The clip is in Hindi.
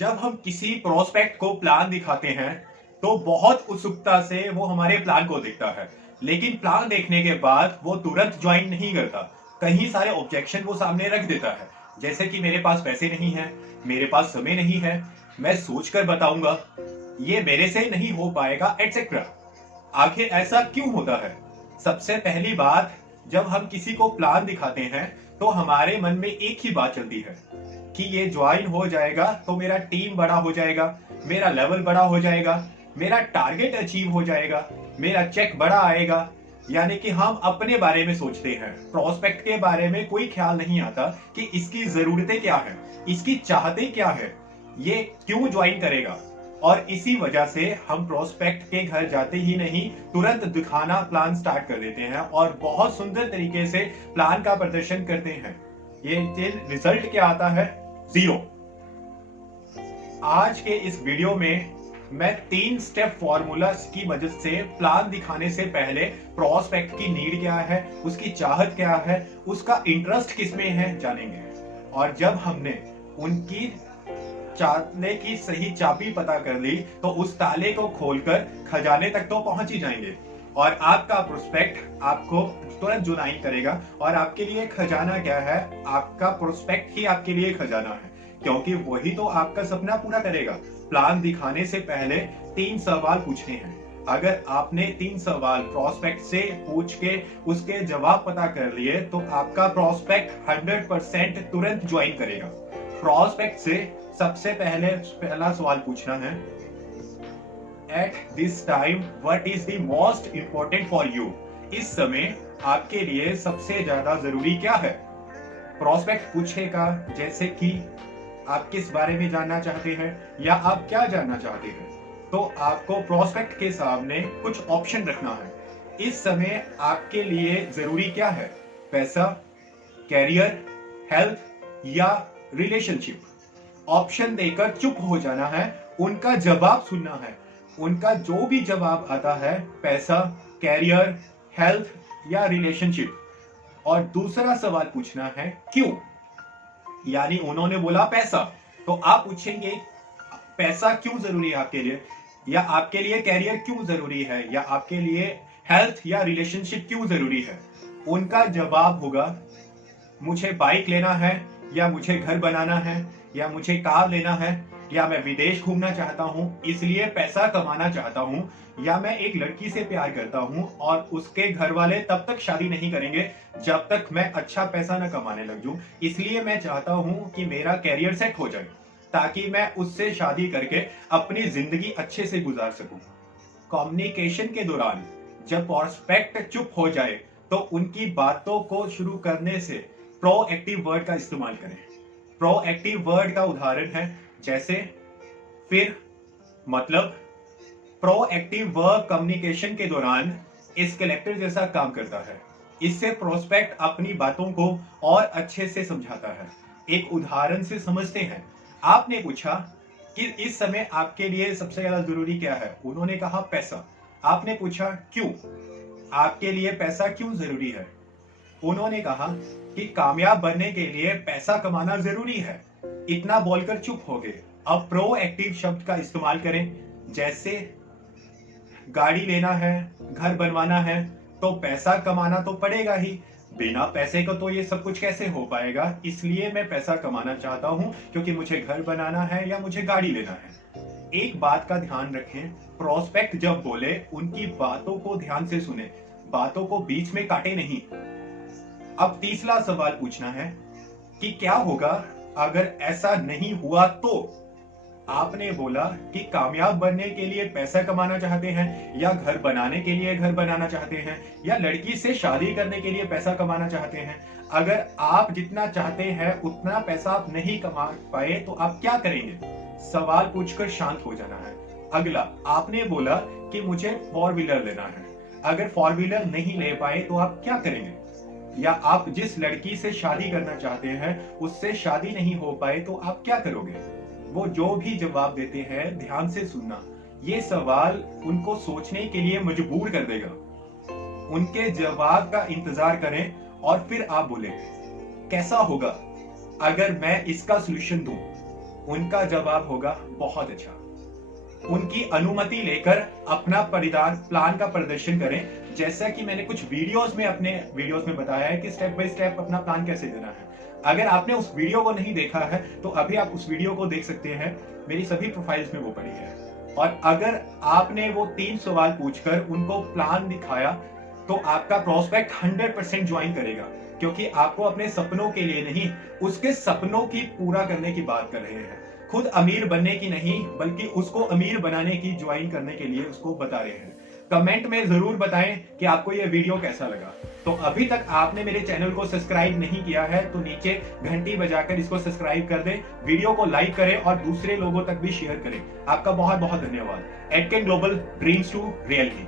जब हम किसी प्रोस्पेक्ट को प्लान दिखाते हैं तो बहुत उत्सुकता से वो हमारे प्लान को देखता है। लेकिन प्लान देखने के बाद वो तुरंत ज्वाइन नहीं करता। कई सारे ऑब्जेक्शन वो सामने रख देता है, जैसे कि मेरे पास पैसे नहीं है, मेरे पास समय नहीं है, मैं सोचकर बताऊंगा, ये मेरे से नहीं हो पाएगा, एटसेट्रा। आखिर ऐसा क्यों होता है? सबसे पहली बात, जब हम किसी को प्लान दिखाते हैं तो हमारे मन में एक ही बात चलती है कि ये ज्वाइन हो जाएगा तो मेरा टीम बड़ा हो जाएगा, मेरा लेवल बड़ा हो जाएगा, मेरा टारगेट अचीव हो जाएगा, मेरा चेक बड़ा आएगा। यानी कि हम अपने बारे में सोचते हैं, प्रोस्पेक्ट के बारे में कोई ख्याल नहीं आता कि इसकी जरूरतें क्या है, इसकी चाहते क्या है, ये क्यों ज्वाइन करेगा। और इसी वजह से हम प्रोस्पेक्ट के घर जाते ही नहीं, तुरंत दिखाना प्लान स्टार्ट कर देते हैं और बहुत सुंदर तरीके से प्लान का प्रदर्शन करते हैं। ये रिजल्ट क्या आता है? 0। आज के इस वीडियो में मैं 3 स्टेप फॉर्मूला की मदद से प्लान दिखाने से पहले प्रोस्पेक्ट की नीड क्या है, उसकी चाहत क्या है, उसका इंटरेस्ट किसमें है, जानेंगे। और जब हमने उनकी ताले की सही चाबी पता कर ली तो उस ताले को खोलकर खजाने तक तो पहुंच ही जाएंगे और आपका प्रोस्पेक्ट आपको तुरंत जुनाइन करेगा। और आपके लिए खजाना क्या है? आपका प्रोस्पेक्ट ही आपके लिए खजाना है, क्योंकि वही तो आपका सपना पूरा करेगा। प्लान दिखाने से पहले 3 सवाल पूछने हैं। अगर आपने 3 सवाल प्रोस्पेक्ट से पूछ के उसके जवाब पता कर लिए तो आपका प्रोस्पेक्ट 100% तुरंत ज्वाइन करेगा। प्रोस्पेक्ट से सबसे पहला सवाल पूछना है, at this time what is the most important for you? इस समय आपके लिए सबसे ज्यादा जरूरी क्या है? प्रोस्पेक्ट पूछेगा जैसे कि आप किस बारे में जानना चाहते हैं या आप क्या जानना चाहते हैं। तो आपको प्रोस्पेक्ट के सामने कुछ ऑप्शन रखना है। इस समय आपके लिए जरूरी क्या है? पैसा, कैरियर, हेल्थ या रिलेशनशिप? ऑप्शन देकर चुप हो जाना है, उनका जवाब सुनना है। उनका जो भी जवाब आता है, पैसा, कैरियर, हेल्थ या रिलेशनशिप। और दूसरा सवाल पूछना है, क्यों? यानी उन्होंने बोला पैसा, तो आप पूछेंगे पैसा क्यों जरूरी है आपके लिए, या आपके लिए कैरियर क्यों जरूरी है, या आपके लिए हेल्थ या रिलेशनशिप क्यों जरूरी है। उनका जवाब होगा, मुझे बाइक लेना है, या मुझे घर बनाना है, या मुझे कार लेना है, या मैं विदेश घूमना चाहता हूं इसलिए पैसा कमाना चाहता हूं, या मैं एक लड़की से प्यार करता हूं और उसके घर वाले तब तक शादी नहीं करेंगे जब तक मैं अच्छा पैसा न कमाने लग जाऊं, इसलिए मैं चाहता हूं कि मेरा कैरियर सेट हो जाए ताकि मैं उससे शादी करके अपनी जिंदगी अच्छे से गुजार सकूं। कम्युनिकेशन के दौरान जब प्रोस्पेक्ट चुप हो जाए तो उनकी बातों को शुरू करने से प्रोएक्टिव वर्ड का इस्तेमाल करें। प्रोएक्टिव वर्ड का उदाहरण है जैसे फिर, मतलब। प्रोएक्टिव वर्ड कम्युनिकेशन के दौरान एस्केलेटर जैसा काम करता है। इससे प्रोस्पेक्ट अपनी बातों को और अच्छे से समझाता है। एक उदाहरण से समझते हैं। आपने पूछा कि इस समय आपके लिए सबसे ज्यादा जरूरी क्या है? उन्होंने कहा पैसा। आपने पूछा क्यों? आपके लिए पैसा क्यों जरूरी है? उन्होंने कहा कि कामयाब बनने के लिए पैसा कमाना जरूरी है। इतना बोलकर चुप हो गए। अब प्रोएक्टिव शब्द का इस्तेमाल करें, जैसे गाड़ी लेना है, घर बनवाना है, तो पैसा कमाना तो पड़ेगा ही। बिना पैसे को तो ये सब कुछ कैसे हो पाएगा, इसलिए मैं पैसा कमाना चाहता हूं क्योंकि मुझे घर बनाना है या मुझे गाड़ी लेना है। एक बात का ध्यान रखें, प्रोस्पेक्ट जब बोले उनकी बातों को ध्यान से सुने, बातों को बीच में काटे नहीं। अब तीसरा सवाल पूछना है कि क्या होगा अगर ऐसा नहीं हुआ तो? आपने बोला कि कामयाब बनने के लिए पैसा कमाना चाहते हैं, या घर बनाने के लिए घर बनाना चाहते हैं, या लड़की से शादी करने के लिए पैसा कमाना चाहते हैं। अगर आप जितना चाहते हैं उतना पैसा आप नहीं कमा पाए तो आप क्या करेंगे? सवाल पूछकर शांत हो जाना है। अगला, आपने बोला कि मुझे 4 व्हीलर लेना है। अगर 4 व्हीलर नहीं ले पाए तो आप क्या करेंगे? या आप जिस लड़की से शादी करना चाहते हैं उससे शादी नहीं हो पाए तो आप क्या करोगे? वो जो भी जवाब देते हैं ध्यान से सुनना। ये सवाल उनको सोचने के लिए मजबूर कर देगा। उनके जवाब का इंतजार करें और फिर आप बोले, कैसा होगा अगर मैं इसका सॉल्यूशन दूं? उनका जवाब होगा बहुत अच्छा। उनकी अनुमति लेकर अपना प्लान का प्रदर्शन करें। जैसा कि मैंने कुछ अपने वीडियोस में बताया है कि स्टेप बाय स्टेप अपना प्लान कैसे देना है। अगर आपने उस वीडियो को नहीं देखा है तो अभी आप उस वीडियो को देख सकते हैं, मेरी सभी प्रोफाइल्स में वो पड़ी है। और अगर आपने वो 3 सवाल पूछकर उनको प्लान दिखाया तो आपका प्रोस्पेक्ट 100% ज्वाइन करेगा, क्योंकि आपको अपने सपनों के लिए नहीं, उसके सपनों की पूरा करने की बात कर रहे हैं। खुद अमीर बनने की नहीं, बल्कि उसको अमीर बनाने की ज्वाइन करने के लिए उसको बता रहे हैं। कमेंट में जरूर बताएं कि आपको यह वीडियो कैसा लगा। तो अभी तक आपने मेरे चैनल को सब्सक्राइब नहीं किया है तो नीचे घंटी बजाकर इसको सब्सक्राइब कर दें, वीडियो को लाइक करें और दूसरे लोगों तक भी शेयर करें। आपका बहुत बहुत धन्यवाद। एडकेन ग्लोबल, ड्रीम्स टू रियलिटी।